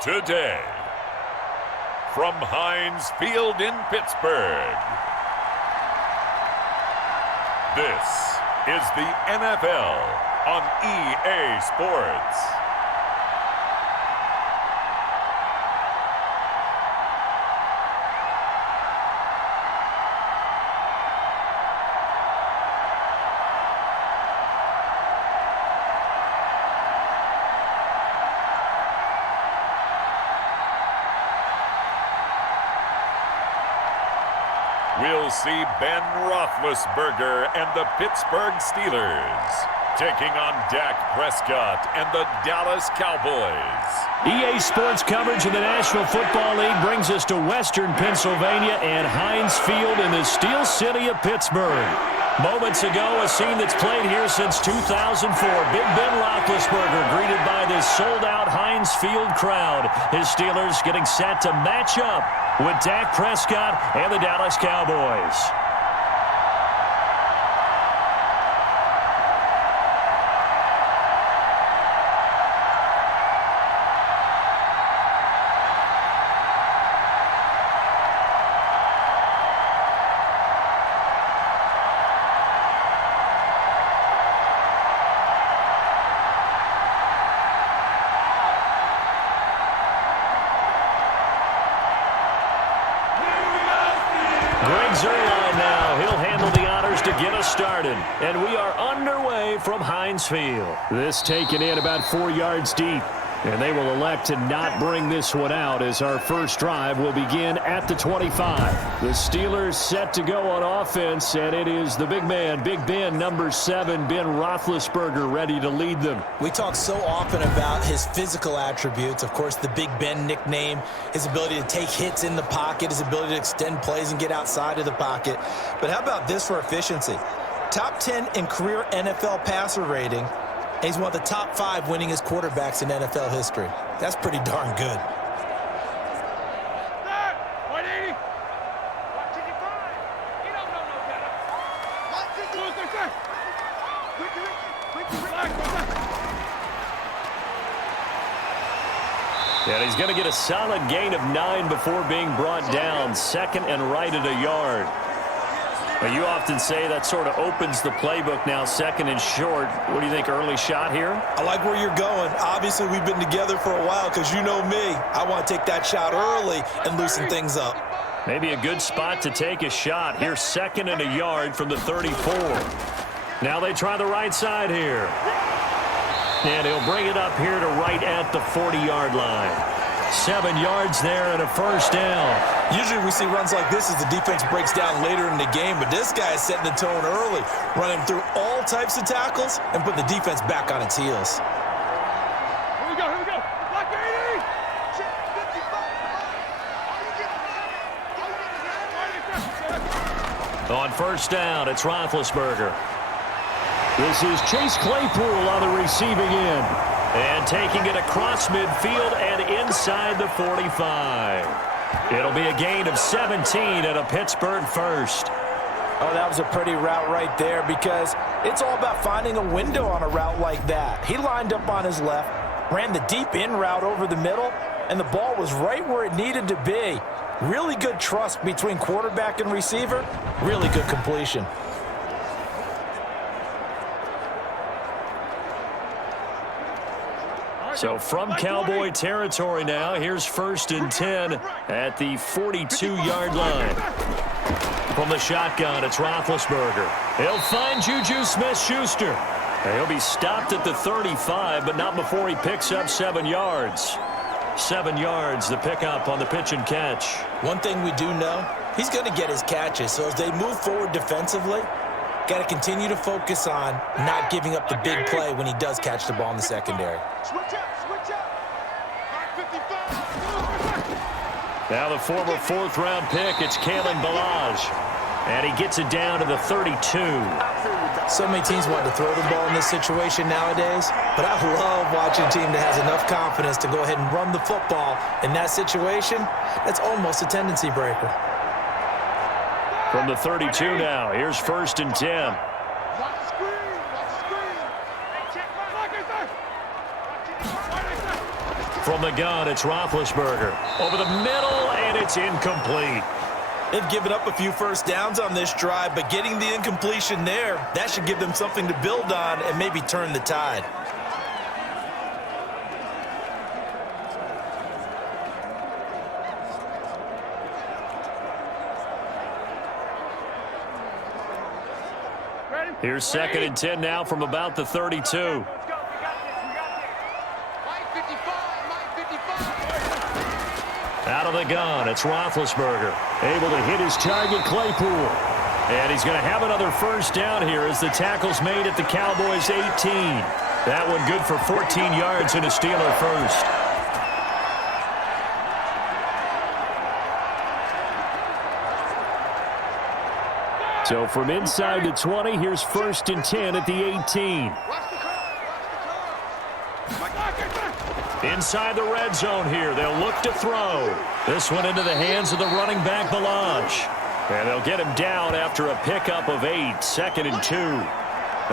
Today, from Heinz Field in Pittsburgh, this is the NFL on EA Sports. We'll see Ben Roethlisberger and the Pittsburgh Steelers taking on Dak Prescott and the Dallas Cowboys. EA Sports coverage of the National Football League brings us to Western Pennsylvania and Heinz Field in the Steel City of Pittsburgh. Moments ago, a scene that's played here since 2004. Big Ben Roethlisberger greeted by this sold-out Heinz Field crowd. His Steelers getting set to match up with Dak Prescott and the Dallas Cowboys. And we are underway from Heinz Field. This taken in about 4 yards deep. And they will elect to not bring this one out as our first drive will begin at the 25. The Steelers set to go on offense, and it is the big man, Big Ben, number 7, Ben Roethlisberger, ready to lead them. We talk so often about his physical attributes. Of course, the Big Ben nickname, his ability to take hits in the pocket, his ability to extend plays and get outside of the pocket. But how about this for efficiency? Top 10 in career NFL passer rating. And he's one of the top 5 winningest quarterbacks in NFL history. That's pretty darn good. And he's going to get a solid gain of 9 before being brought down. Second and right at a yard. Well, you often say that sort of opens the playbook now, second and short. What do you think, early shot here? I like where you're going. Obviously, we've been together for a while because you know me. I want to take that shot early and loosen things up. Maybe a good spot to take a shot. Here's second and a yard from the 34. Now they try the right side here. And he'll bring it up here to right at the 40-yard line. 7 yards there and a first down. Usually we see runs like this as the defense breaks down later in the game, but this guy is setting the tone early, running through all types of tackles and putting the defense back on its heels. Here we go, here we go. Block 80! On first down, it's Roethlisberger. This is Chase Claypool on the receiving end. And taking it across midfield and inside the 45. It'll be a gain of 17 and a Pittsburgh first. Oh, that was a pretty route right there because it's all about finding a window on a route like that. He lined up on his left, ran the deep in route over the middle, and the ball was right where it needed to be. Really good trust between quarterback and receiver. Really good completion. So from Cowboy territory now, here's first and 10 at the 42-yard line. From the shotgun, it's Roethlisberger. He'll find Juju Smith-Schuster. He'll be stopped at the 35, but not before he picks up 7 yards. 7 yards, the pickup on the pitch and catch. One thing we do know, he's going to get his catches. So as they move forward defensively, got to continue to focus on not giving up the big play when he does catch the ball in the secondary. Now the former 4th-round pick, it's Kalen Ballage. And he gets it down to the 32. So many teams want to throw the ball in this situation nowadays, but I love watching a team that has enough confidence to go ahead and run the football. In that situation, that's almost a tendency breaker. From the 32 now, here's first and 10. From the gun, it's Roethlisberger. Over the middle, and it's incomplete. They've given up a few first downs on this drive, but getting the incompletion there, that should give them something to build on and maybe turn the tide. Here's 2nd and 10 now from about the 32. Out of the gun, it's Roethlisberger. Able to hit his target, Claypool. And he's going to have another first down here as the tackle's made at the Cowboys' 18. That one good for 14 yards and a Steeler first. So from inside the 20, here's 1st and 10 at the 18. Inside the red zone here, they'll look to throw. This one into the hands of the running back, Melange. And they'll get him down after a pickup of 8, 2nd and 2.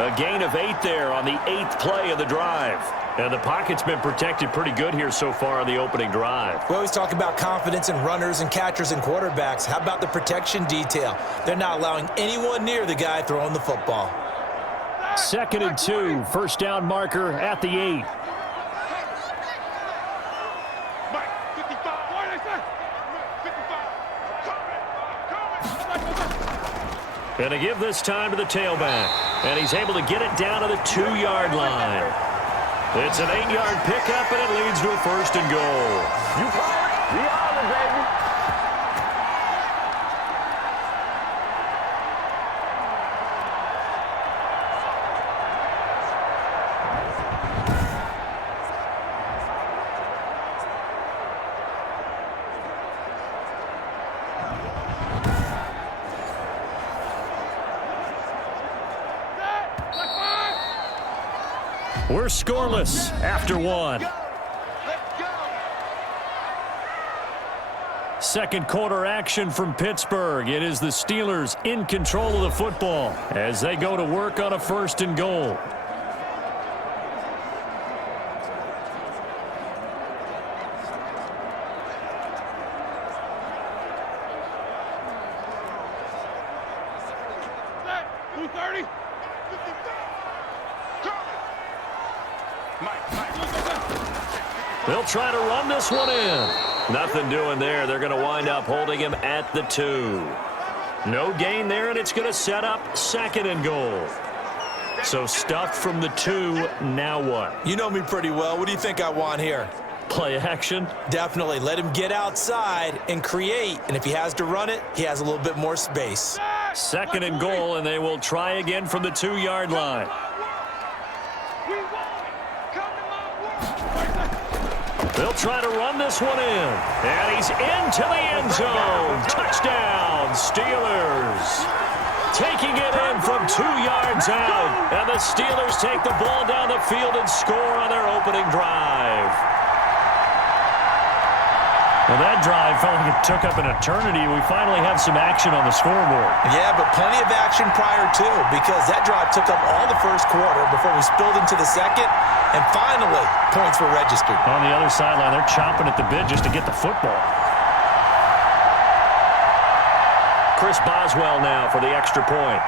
A gain of 8 there on the 8th play of the drive. And the pocket's been protected pretty good here so far on the opening drive. We always talk about confidence in runners and catchers and quarterbacks. How about the protection detail? They're not allowing anyone near the guy throwing the football. 2nd and 2, first down marker at the 8. Going to give this time to the tailback. And he's able to get it down to the 2-yard line. It's an 8-yard pickup, and it leads to a 1st and goal. You call it? We are the baby. We're scoreless after 1. Second quarter action from Pittsburgh. It is the Steelers in control of the football as they go to work on a 1st and goal. They'll try to run this one in. Nothing doing there. They're going to wind up holding him at the 2. No gain there, and it's going to set up 2nd and goal. So stuffed from the 2, now what? You know me pretty well. What do you think I want here? Play action? Definitely. Let him get outside and create. And if he has to run it, he has a little bit more space. 2nd and goal, and they will try again from the 2-yard line. They'll try to run this one in. And he's into the end zone. Touchdown, Steelers. Taking it in from 2 yards out. And the Steelers take the ball down the field and score on their opening drive. Well, that drive felt like it took up an eternity. We finally have some action on the scoreboard. Yeah, but plenty of action prior to, because that drive took up all the first quarter before we spilled into the second, and finally, points were registered. On the other sideline, they're chomping at the bit just to get the football. Chris Boswell now for the extra point.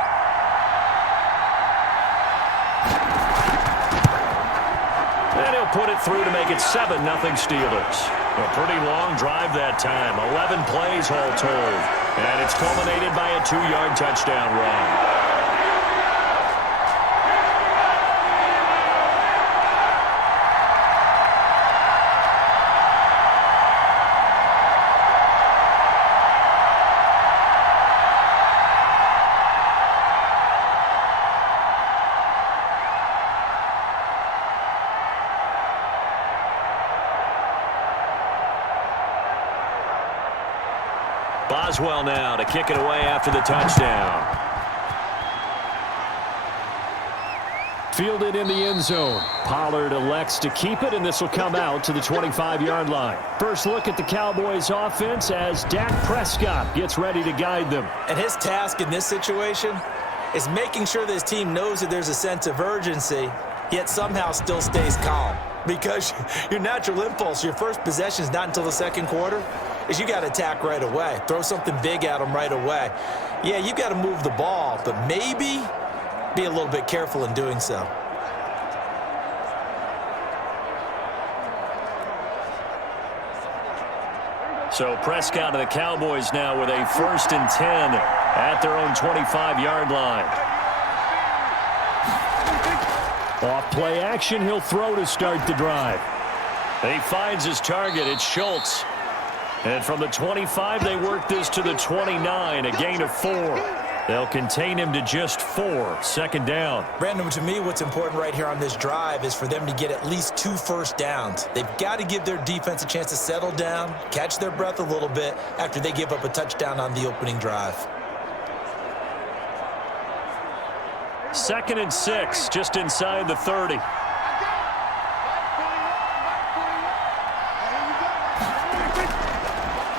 And he'll put it through to make it 7-0 Steelers. A pretty long drive that time. 11 plays all told. And it's culminated by a 2-yard touchdown run. Boswell now to kick it away after the touchdown. Fielded in the end zone. Pollard elects to keep it, and this will come out to the 25-yard line. First look at the Cowboys offense as Dak Prescott gets ready to guide them. And his task in this situation is making sure that his team knows that there's a sense of urgency, yet somehow still stays calm. Because your natural impulse, your first possession is not until the second quarter, is you got to attack right away. Throw something big at them right away. Yeah, you got to move the ball, but maybe be a little bit careful in doing so. So Prescott and the Cowboys now with a 1st and 10 at their own 25-yard line. Off play action, he'll throw to start the drive. He finds his target. It's Schultz. And from the 25, they work this to the 29, a gain of 4. They'll contain him to just 4, 2nd down. Brandon, to me, what's important right here on this drive is for them to get at least 2 first downs. They've got to give their defense a chance to settle down, catch their breath a little bit after they give up a touchdown on the opening drive. 2nd and 6, just inside the 30.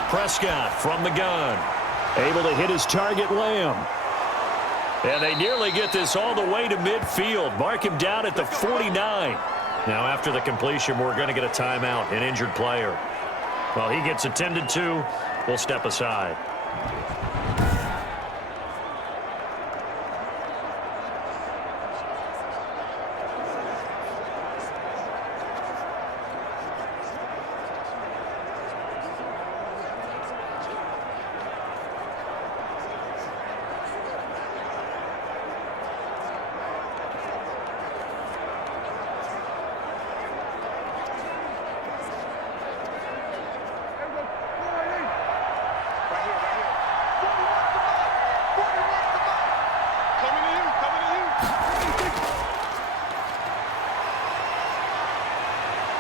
Prescott from the gun. Able to hit his target, Lamb. And they nearly get this all the way to midfield. Mark him down at the 49. Now, after the completion, we're going to get a timeout, an injured player. Well, he gets attended to. We'll step aside.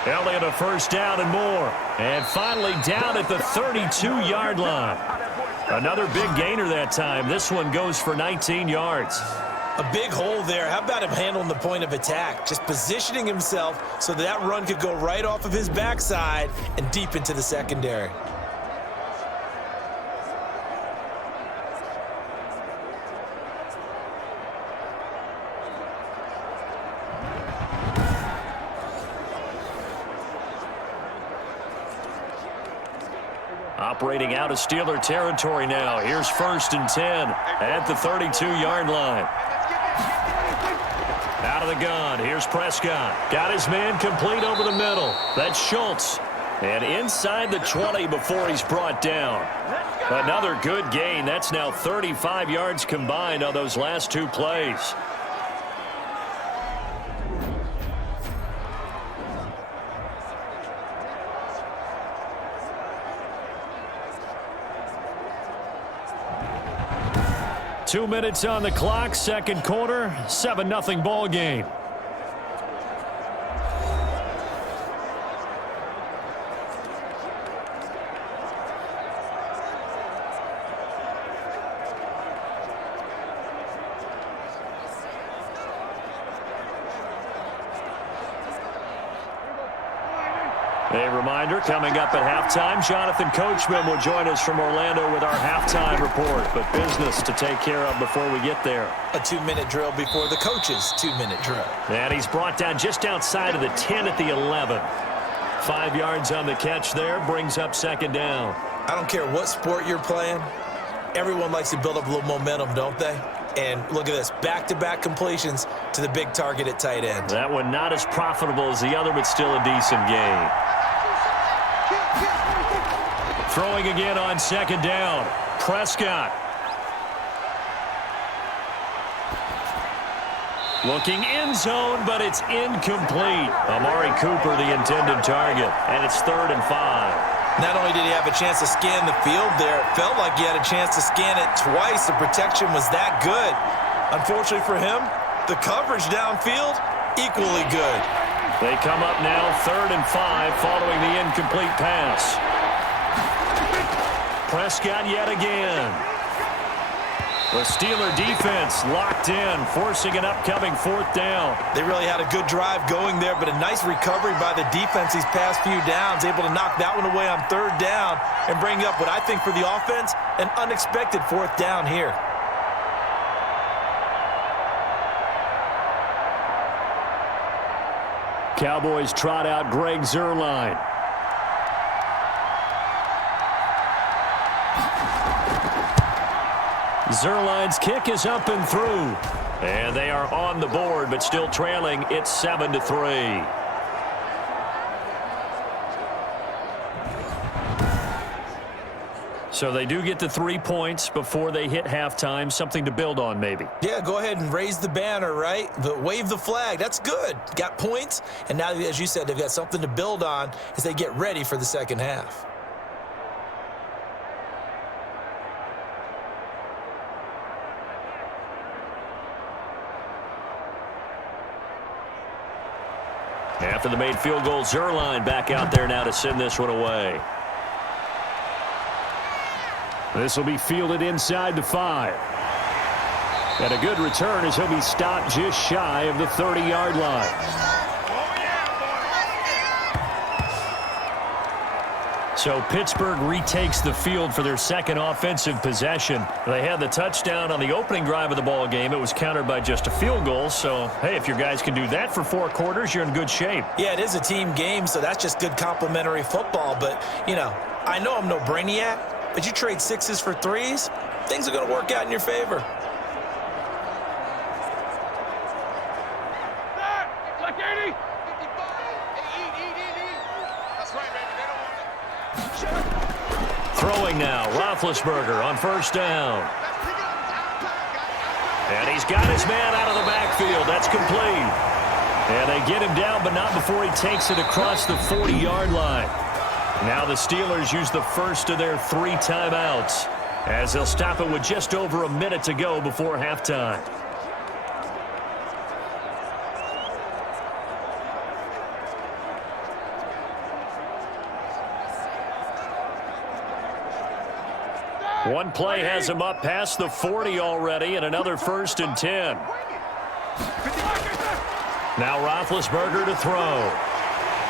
Elliott a 1st down and more. And finally down at the 32-yard line. Another big gainer that time. This one goes for 19 yards. A big hole there. How about him handling the point of attack? Just positioning himself so that run could go right off of his backside and deep into the secondary. Operating out of Steeler territory now. Here's 1st and 10 at the 32-yard line. Out of the gun. Here's Prescott. Got his man complete over the middle. That's Schultz. And inside the 20 before he's brought down. Another good gain. That's now 35 yards combined on those last 2 plays. Two minutes on the clock, second quarter, 7-0 ball game. A reminder, coming up at halftime, Jonathan Coachman will join us from Orlando with our halftime report. But business to take care of before we get there. A 2-minute drill before the coach's 2-minute drill. And he's brought down just outside of the 10 at the 11. 5 yards on the catch there, brings up 2nd down. I don't care what sport you're playing. Everyone likes to build up a little momentum, don't they? And look at this, back-to-back completions to the big target at tight end. That one not as profitable as the other, but still a decent gain. Throwing again on 2nd down. Prescott. Looking end zone, but it's incomplete. Amari Cooper, the intended target, and it's 3rd and 5. Not only did he have a chance to scan the field there, it felt like he had a chance to scan it twice. The protection was that good. Unfortunately for him, the coverage downfield, equally good. They come up now 3rd and 5 following the incomplete pass. Prescott yet again. The Steeler defense locked in, forcing an upcoming 4th down. They really had a good drive going there, but a nice recovery by the defense these past few downs, able to knock that one away on 3rd down and bring up what I think for the offense, an unexpected 4th down here. Cowboys trot out Greg Zuerlein. Zuerlein's kick is up and through. And they are on the board, but still trailing. It's 7-3. So they do get the 3 points before they hit halftime. Something to build on, maybe. Yeah, go ahead and raise the banner, right? Wave the flag. That's good. Got points. And now, as you said, they've got something to build on as they get ready for the second half. After the made field goal, Zuerlein back out there now to send this one away. This will be fielded inside the 5. And a good return as he'll be stopped just shy of the 30-yard line. So Pittsburgh retakes the field for their second offensive possession. They had the touchdown on the opening drive of the ball game. It was countered by just a field goal. So, hey, if your guys can do that for 4 quarters, you're in good shape. Yeah, it is a team game, so that's just good complimentary football. But, you know, I know I'm no brainiac, but you trade 6s for 3s, things are going to work out in your favor. Like 80. Throwing now, Roethlisberger on first down. And he's got his man out of the backfield. That's complete. And they get him down, but not before he takes it across the 40-yard line. Now the Steelers use the first of their 3 timeouts as they'll stop it with just over a minute to go before halftime. One play has him up past the 40 already, and another 1st and 10. Now Roethlisberger to throw.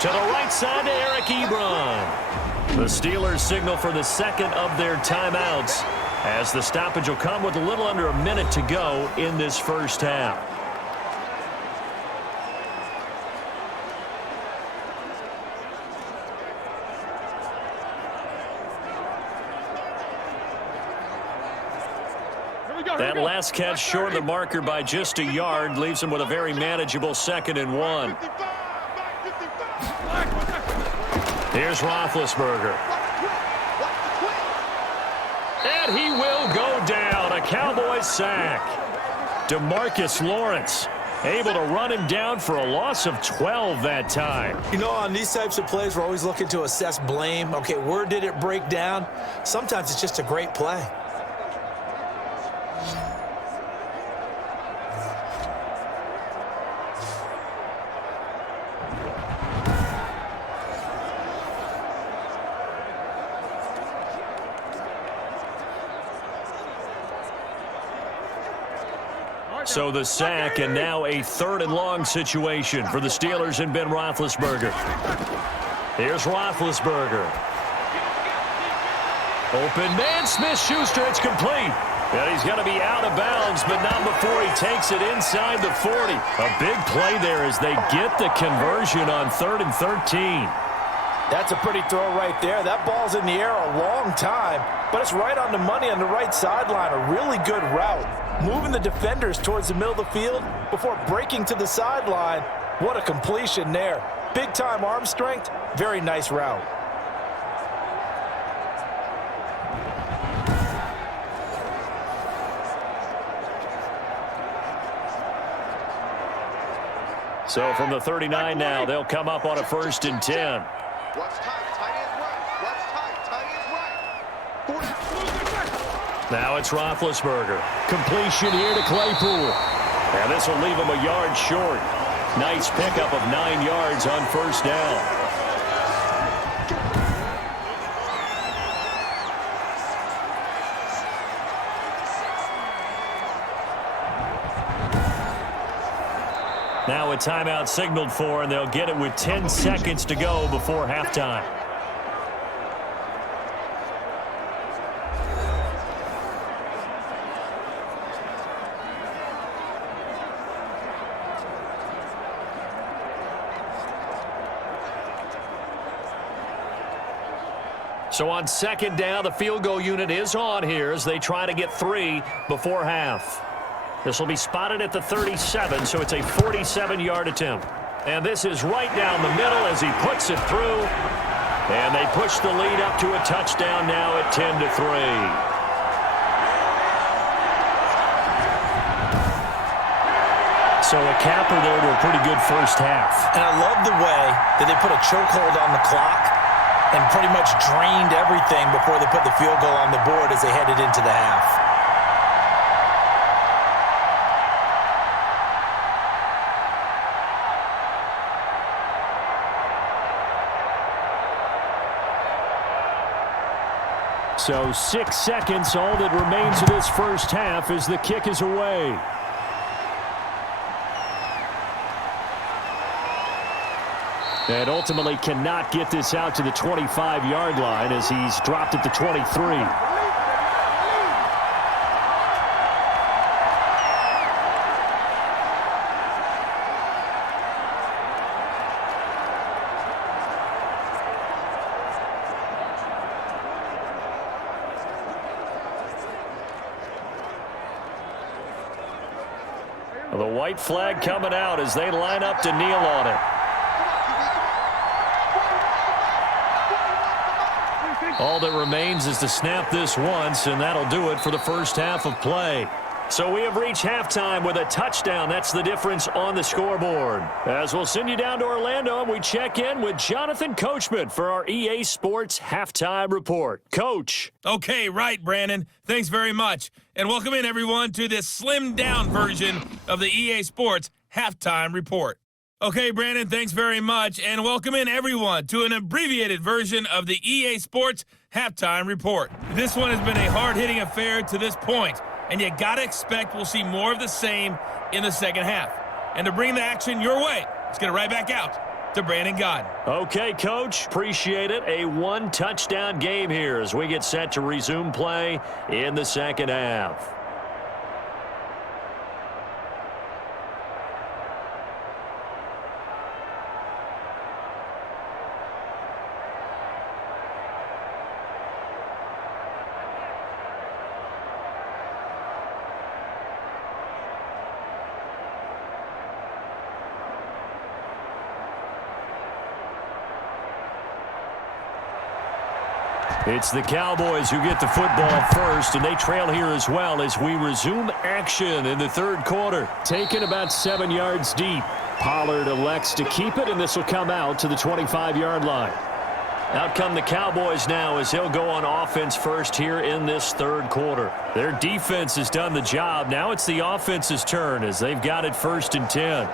To the right side to Eric Ebron. The Steelers signal for the second of their timeouts as the stoppage will come with a little under a minute to go in this first half. That last catch short of the marker by just a yard leaves him with a very manageable 2nd and 1. Here's Roethlisberger. And he will go down. A Cowboys sack. DeMarcus Lawrence able to run him down for a loss of 12 that time. You know, on these types of plays, we're always looking to assess blame. Okay, where did it break down? Sometimes it's just a great play. So the sack, and now a 3rd and long situation for the Steelers and Ben Roethlisberger. Here's Roethlisberger. Open man, Smith-Schuster, it's complete. And he's going to be out of bounds, but not before he takes it inside the 40. A big play there as they get the conversion on 3rd and 13. That's a pretty throw right there. That ball's in the air a long time, but it's right on the money on the right sideline. A really good route. Moving the defenders towards the middle of the field before breaking to the sideline. What a completion there. Big-time arm strength. Very nice route. So from the 39 now, they'll come up on a 1st and 10. Watch tight, tight end right. Watch tight, tight end right. Now it's Roethlisberger. Completion here to Claypool. And this will leave him a yard short. Nice pickup of 9 yards on first down. Now a timeout signaled for, and they'll get it with 10 seconds to go before halftime. So on second down, the field goal unit is on here as they try to get 3 before half. This will be spotted at the 37, so it's a 47-yard attempt. And this is right down the middle as he puts it through. And they push the lead up to a touchdown now at 10-3. So a capper there to a pretty good first half. And I love the way that they put a chokehold on the clock and pretty much drained everything before they put the field goal on the board as they headed into the half. So 6 seconds, all that remains of this first half as the kick is away. And ultimately cannot get this out to the 25-yard line as he's dropped at the 23. The white flag coming out as they line up to kneel on it. All that remains is to snap this once, and that'll do it for the first half of play. So we have reached halftime with a touchdown. That's the difference on the scoreboard. As we'll send you down to Orlando, and we check in with Jonathan Coachman for our EA Sports Halftime Report. Coach. Okay, right, Brandon. Thanks very much. And welcome in, everyone, to this slimmed-down version of the EA Sports Halftime Report. Okay, Brandon, thanks very much, and welcome in, everyone, to an abbreviated version of the EA Sports Halftime Report. This one has been a hard-hitting affair to this point, and you gotta expect we'll see more of the same in the second half. And to bring the action your way, let's get it right back out to Brandon Godden. Okay, Coach, appreciate it. A one-touchdown game here as we get set to resume play in the second half. It's the Cowboys who get the football first, and they trail here as well as we resume action in the third quarter. Taken about 7 yards deep. Pollard elects to keep it, and this will come out to the 25-yard line. Out come the Cowboys now as he'll go on offense first here in this third quarter. Their defense has done the job. Now it's the offense's turn as they've got it 1st and 10.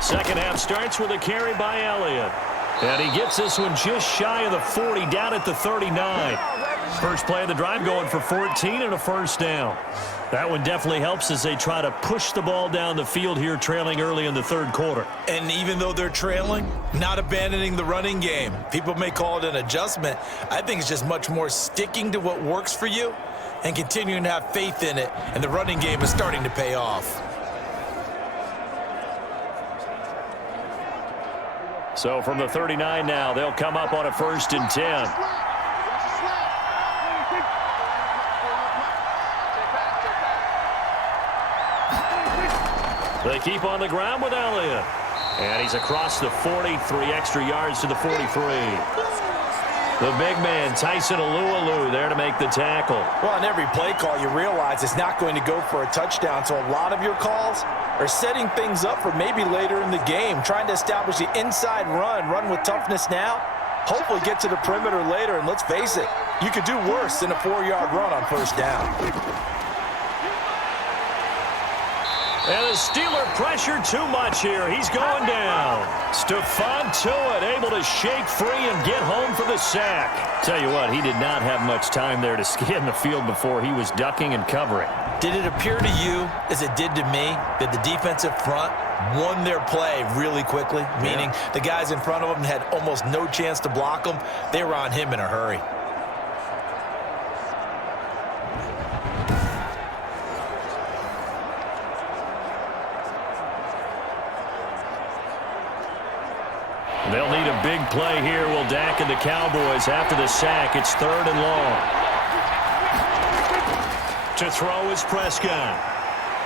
Second half starts with a carry by Elliott. And he gets this one just shy of the 40, down at the 39. First play of the drive going for 14 and a first down. That one definitely helps as they try to push the ball down the field here, trailing early in the third quarter. And even though they're trailing, not abandoning the running game. People may call it an adjustment. I think it's just much more sticking to what works for you and continuing to have faith in it. And the running game is starting to pay off. So from the 39 now, they'll come up on a 1st and 10. They keep on the ground with Elliott. And he's across the 40, 3 extra yards to the 43. The big man, Tyson Alualu, there to make the tackle. Well, on every play call, you realize it's not going to go for a touchdown. So a lot of your calls are setting things up for maybe later in the game, trying to establish the inside run with toughness now, hopefully get to the perimeter later. And let's face it, you could do worse than a 4-yard run on first down. And the Steeler pressure too much here. He's going down. Stephon Tuitt able to shake free and get home for the sack. Tell you what, he did not have much time there to scan the field before he was ducking and covering. Did it appear to you, as it did to me, that the defensive front won their play really quickly? Meaning the guys in front of them had almost no chance to block them. They were on him in a hurry. They'll need a big play here. Will Dak and the Cowboys after the sack. It's 3rd and long. To throw is Prescott.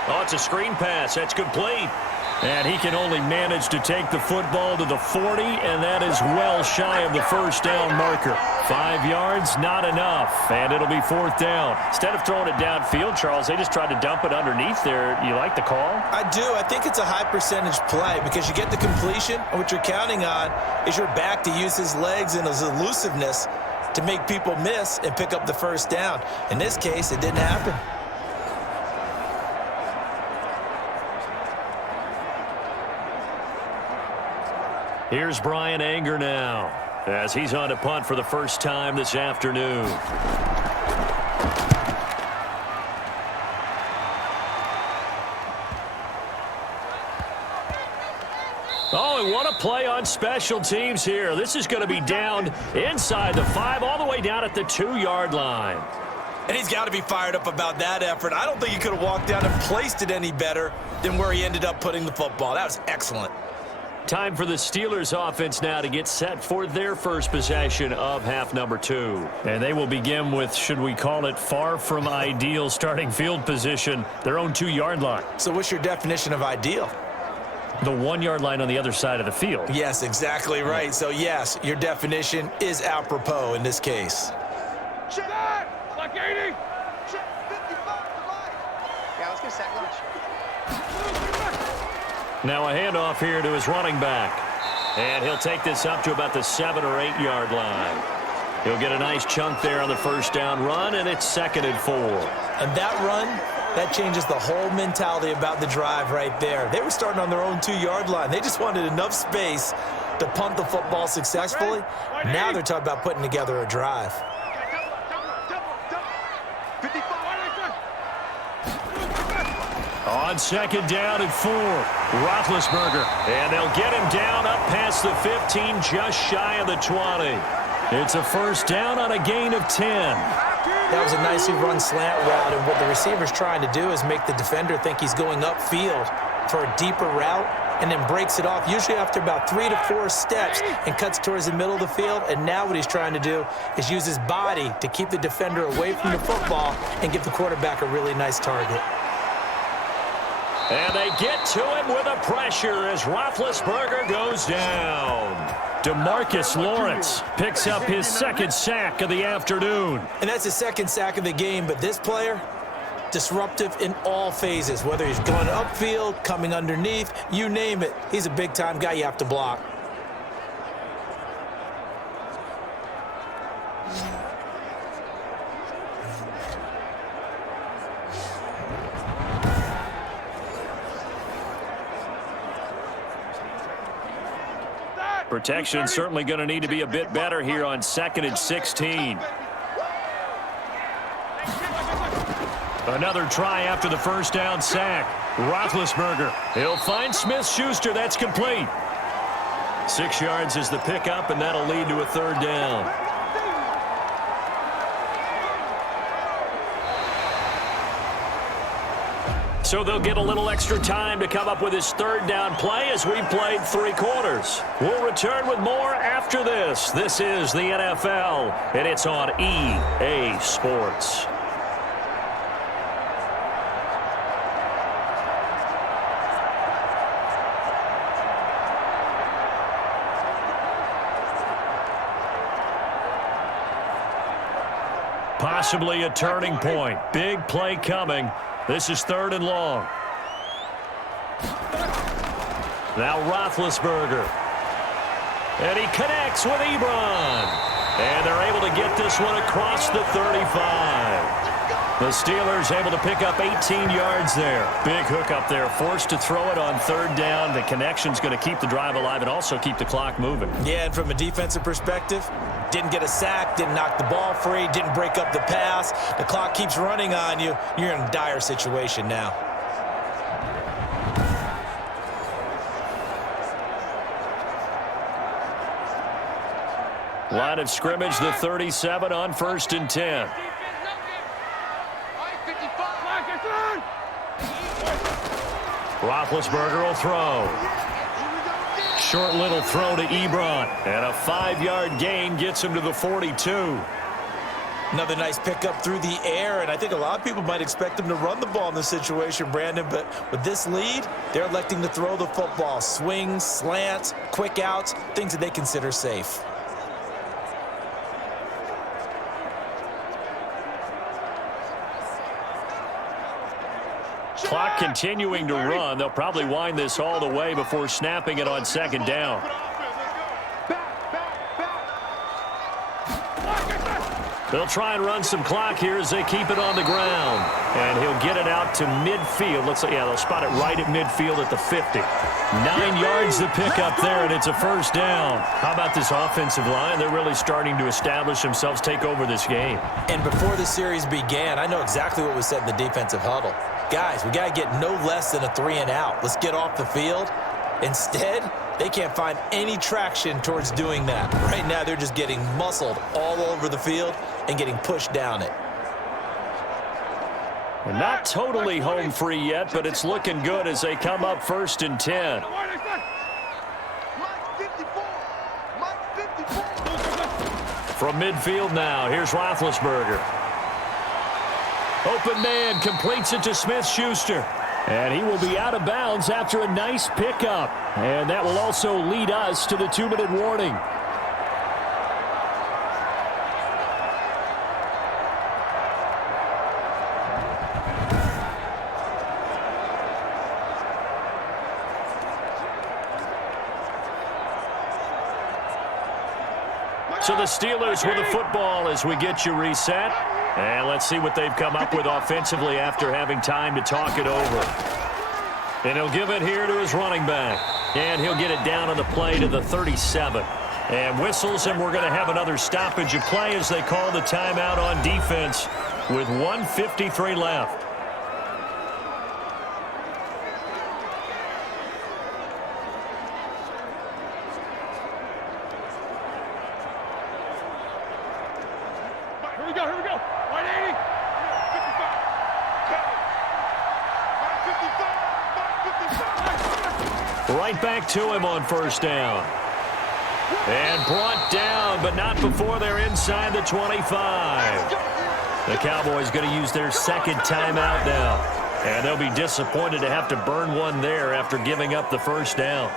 Oh, it's a screen pass. That's complete. And he can only manage to take the football to the 40, and that is well shy of the first down marker. 5 yards, not enough, and it'll be 4th down. Instead of throwing it downfield, Charles, they just tried to dump it underneath there. You like the call? I do. I think it's a high percentage play because you get the completion, and what you're counting on is your back to use his legs and his elusiveness to make people miss and pick up the first down. In this case, it didn't happen. Here's Brian Anger now as he's on to punt for the first time this afternoon. Oh, and what a play on special teams here. This is going to be down inside the 5, all the way down at the 2-yard line. And he's got to be fired up about that effort. I don't think he could have walked down and placed it any better than where he ended up putting the football. That was excellent. Time for the Steelers offense now to get set for their first possession of half number 2. And they will begin with, should we call it, far from ideal starting field position, their own 2-yard line. So what's your definition of ideal? The 1-yard line on the other side of the field. Yes, exactly right. So, yes, your definition is apropos in this case. Check! Like 80! Check 55 to line. Yeah, let's get sack lunch. Now a handoff here to his running back. And he'll take this up to about the 7 or 8 yard line. He'll get a nice chunk there on the first down run, and it's 2nd and 4. And that run, that changes the whole mentality about the drive right there. They were starting on their own 2-yard line. They just wanted enough space to punt the football successfully. Now they're talking about putting together a drive. 55. On 2nd down and 4, Roethlisberger. And they'll get him down up past the 15, just shy of the 20. It's a first down on a gain of 10. That was a nicely run slant route, and what the receiver's trying to do is make the defender think he's going upfield for a deeper route and then breaks it off, usually after about 3 to 4 steps, and cuts towards the middle of the field. And now what he's trying to do is use his body to keep the defender away from the football and give the quarterback a really nice target. And they get to him with a pressure as Roethlisberger goes down. DeMarcus Lawrence picks up his 2nd sack of the afternoon. And that's his 2nd sack of the game, but this player, disruptive in all phases, whether he's going upfield, coming underneath, you name it. He's a big-time guy you have to block. Protection certainly going to need to be a bit better here on 2nd and 16. Another try after the first down sack. Roethlisberger. He'll find Smith-Schuster. That's complete. 6 yards is the pickup, and that'll lead to a 3rd down. So they'll get a little extra time to come up with his 3rd down play as we played 3 quarters. We'll return with more after this. This is the NFL, and it's on EA Sports. Possibly a turning point. Big play coming. This is 3rd and long. Now Roethlisberger. And he connects with Ebron. And they're able to get this one across the 35. The Steelers able to pick up 18 yards there. Big hook up there, forced to throw it on third down. The connection's going to keep the drive alive and also keep the clock moving. Yeah, and from a defensive perspective, didn't get a sack, didn't knock the ball free, didn't break up the pass. The clock keeps running on you. You're in a dire situation now. Line of scrimmage, the 37 on 1st and 10. Roethlisberger will throw. Short little throw to Ebron. And a 5-yard gain gets him to the 42. Another nice pickup through the air, and I think a lot of people might expect them to run the ball in this situation, Brandon, but with this lead, they're electing to throw the football. Swings, slants, quick outs, things that they consider safe. Clock continuing to run. They'll probably wind this all the way before snapping it on 2nd down. They'll try and run some clock here as they keep it on the ground. And he'll get it out to midfield. Looks like, yeah, they'll spot it right at midfield at the 50. 9 yards to pick up there, and it's a 1st down. How about this offensive line? They're really starting to establish themselves, take over this game. And before the series began, I know exactly what was said in the defensive huddle. Guys, we got to get no less than a 3-and-out. Let's get off the field. Instead, they can't find any traction towards doing that. Right now, they're just getting muscled all over the field and getting pushed down it. And not totally home free yet, but it's looking good as they come up 1st and 10. From midfield now, here's Roethlisberger. Open man completes it to Smith-Schuster. And he will be out of bounds after a nice pickup. And that will also lead us to the 2-minute warning. So the Steelers with the football as we get you reset. And let's see what they've come up with offensively after having time to talk it over. And he'll give it here to his running back. And he'll get it down on the play to the 37. And whistles, and we're going to have another stoppage of play as they call the timeout on defense with 1:53 left. Here we go, here we go. 180. 55. Right back to him on 1st down. And brought down, but not before they're inside the 25. The Cowboys going to use their 2nd timeout now. And they'll be disappointed to have to burn one there after giving up the 1st down.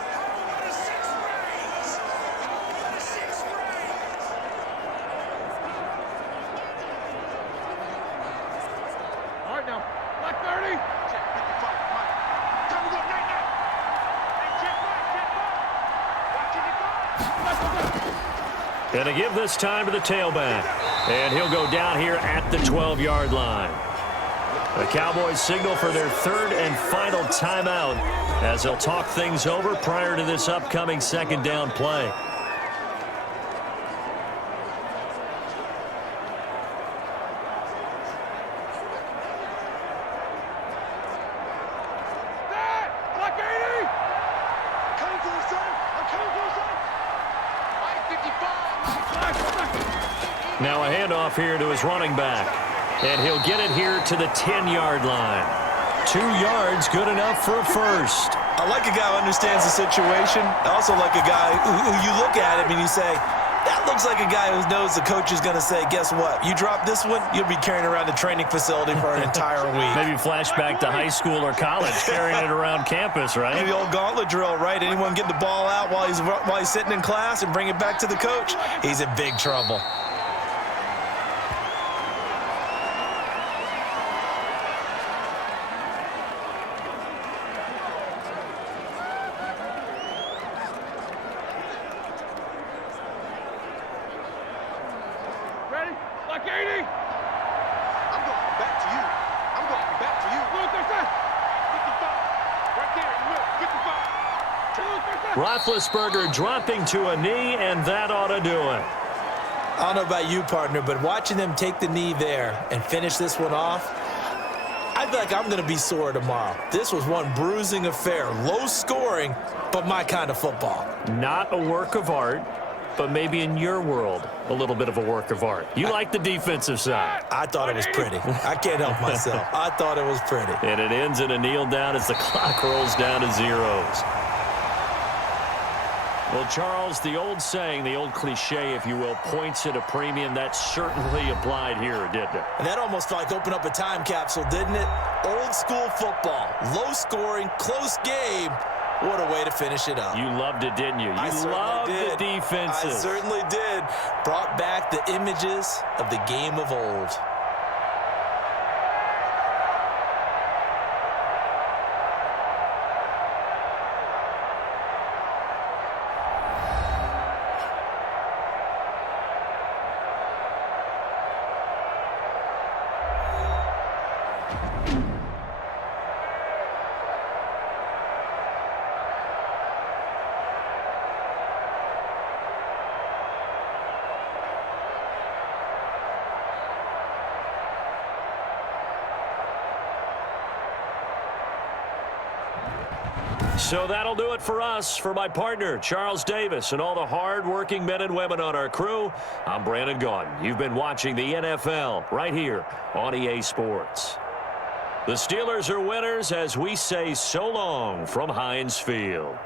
All right, now. Black 30. And to give this time to the tailback. And he'll go down here at the 12-yard line. The Cowboys signal for their 3rd and final timeout as they'll talk things over prior to this upcoming 2nd down play. Black 80. Now a handoff here to his running back. And he'll get it here to the 10-yard line. 2 yards, good enough for a 1st. I like a guy who understands the situation. I also like a guy who you look at him and you say, that looks like a guy who knows the coach is going to say, guess what? You drop this one, you'll be carrying around the training facility for an entire week. Maybe flashback to high school or college, carrying it around campus, right? Maybe the old gauntlet drill, right? Anyone get the ball out while he's sitting in class and bring it back to the coach, he's in big trouble. Ready? Black 80. I'm going back. Roethlisberger dropping to a knee, and that ought to do it. I don't know about you, partner, but watching them take the knee there and finish this one off, I feel like I'm going to be sore tomorrow. This was one bruising affair. Low scoring, but my kind of football. Not a work of art, but maybe in your world, a little bit of a work of art. You like the defensive side. I thought it was pretty. I can't help myself. I thought it was pretty. And it ends in a kneel down as the clock rolls down to zeros. Well, Charles, the old saying, the old cliche, if you will, points at a premium. That certainly applied here, didn't it? And that almost felt like opened up a time capsule, didn't it? Old school football. Low scoring, close game. What a way to finish it up. You loved it, didn't you? You loved the defenses. I certainly did. Brought back the images of the game of old. So that'll do it for us. For my partner, Charles Davis, and all the hard-working men and women on our crew, I'm Brandon Gaudin. You've been watching the NFL right here on EA Sports. The Steelers are winners as we say so long from Heinz Field.